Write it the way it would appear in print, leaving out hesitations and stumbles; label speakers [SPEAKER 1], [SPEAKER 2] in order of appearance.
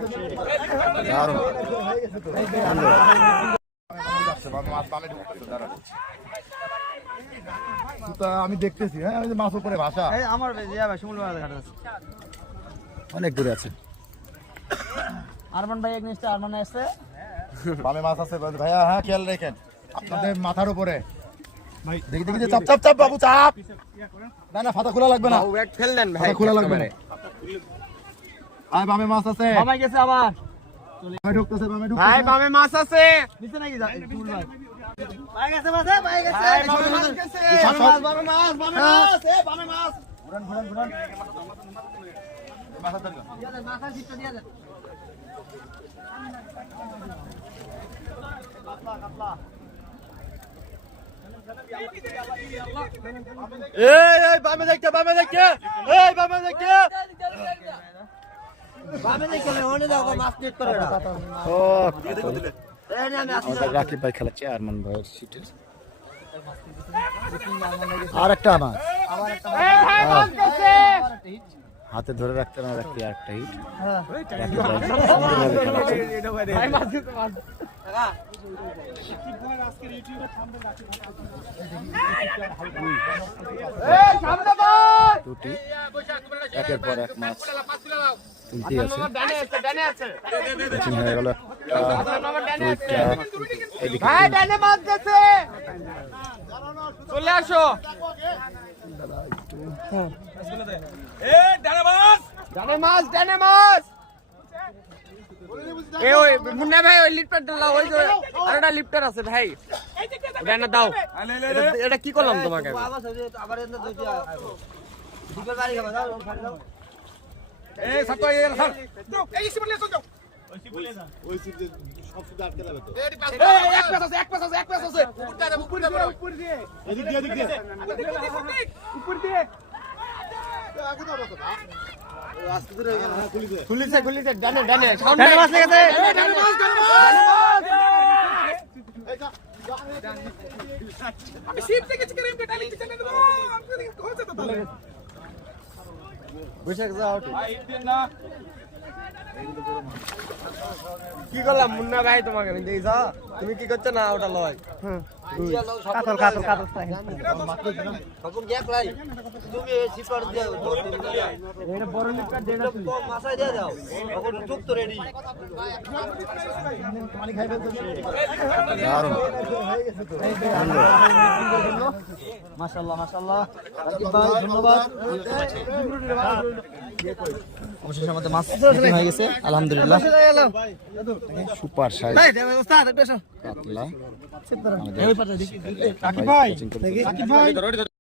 [SPEAKER 1] আমি দেখতেছি, হ্যাঁ আমি মাছ উপরে ভাষা
[SPEAKER 2] আমার
[SPEAKER 1] অনেক দূরে আছে।
[SPEAKER 2] আরমান ভাই একনিষ্ঠ আরমান আসছে,
[SPEAKER 1] বামে মাছ আছে ভাইয়া, হ্যাঁ খেয়াল রাখেন আপনাদের মাথার উপরে। দেখি দেখি চাপ চাপ চাপ বাবু চাপ। না না ফাতা খোলা লাগবে না,
[SPEAKER 2] ফেল দেন ভাই,
[SPEAKER 1] খোলা লাগবে না। আয় বামে মাছ আছে,
[SPEAKER 2] বামে গেছে আবার
[SPEAKER 1] বামে ঢুকতেছে, বামে ঢুকতেছে
[SPEAKER 2] ভাই, বামে মাছ আছে নিচে নাকি ফুল ভাই, ভাই গেছে মাছ, ভাই গেছে বামে মাছ গেছে, বামে মাছ, বামে মাছ, এ বামে মাছ,
[SPEAKER 1] ঘুরান ঘুরান ঘুরান মাছ ধরো,
[SPEAKER 2] মাথা সিটটা দিয়া দেন।
[SPEAKER 1] এই বামে দেখতে, বামে দেখতে, এই বামে দেখতে,
[SPEAKER 2] বামে দেখে ওনে দাও মাছ নিট করে না।
[SPEAKER 1] ও আমাদের রাকিব ভাই খেলাচ্ছে আরমান ভাইয়ের সিটে। আর একটা মাছ, হাতে ধরে রাখতে না রাখতে আরেকটা হিট। দুটি একের পর এক মাছ তুলতে আছে, হয়ে গেল
[SPEAKER 2] চলে আসো, ডানে মাছ, ডানে মাছ, এ ওই মুন্না ভাই ওই লিফটার দাও, ওই যে আরেকটা লিফটার আছে ভাই, ওটা না দাও। এটা কি করলাম তোমাকে, আবার এনে দুইটা দুটো গাড়ি খাবা দাও, দাও এই সাতো এই স্যার দাও, এই সিবলে চল দাও, ওই সিবলে না, ওই সিবলে সব সুদা আটকে যাবে তো। এই এক পাস আছে, এক পাস আছে, এক পাস আছে, উপর দিয়ে উপর দিয়ে উপর দিয়ে এদিক দিয়ে, এদিক দিয়ে উপর দিয়ে আগে দাও তো ভাই, রাস্তা ধরে খুলিছে খুলিছে, ডানে ডানে সামনে মাছ লেগেছে, ডানে মাছ, ডানে মাছ, এই যা আমি সিপ থেকে চিকেন এমকে ডালি চিকেন দেব, আমি কোথায় তো তাহলে বসে যাও না। কি করলাম মুন্না ভাই তোমাকে, আমি দেই যা তুমি কি করছ না, ওটা লয় কাতল কাতল কাতল বাবুর গ্যাপ লাই, তুমি সিপার দিয়া এটা বড় লিপটা দেনা তুমি মাছাই দিয়া দাও, এখন চুপ তো রেডি পানি খাইবে তো দারুন মাশাআল্লাহ মাশাআল্লাহ, রাকিব ভাই ধন্যবাদ। অবশেষে আমাদের মাছ হয়ে গেছে আলহামদুলিল্লাহ, সুপার সাইজ কাতলা। রাকিব ভাই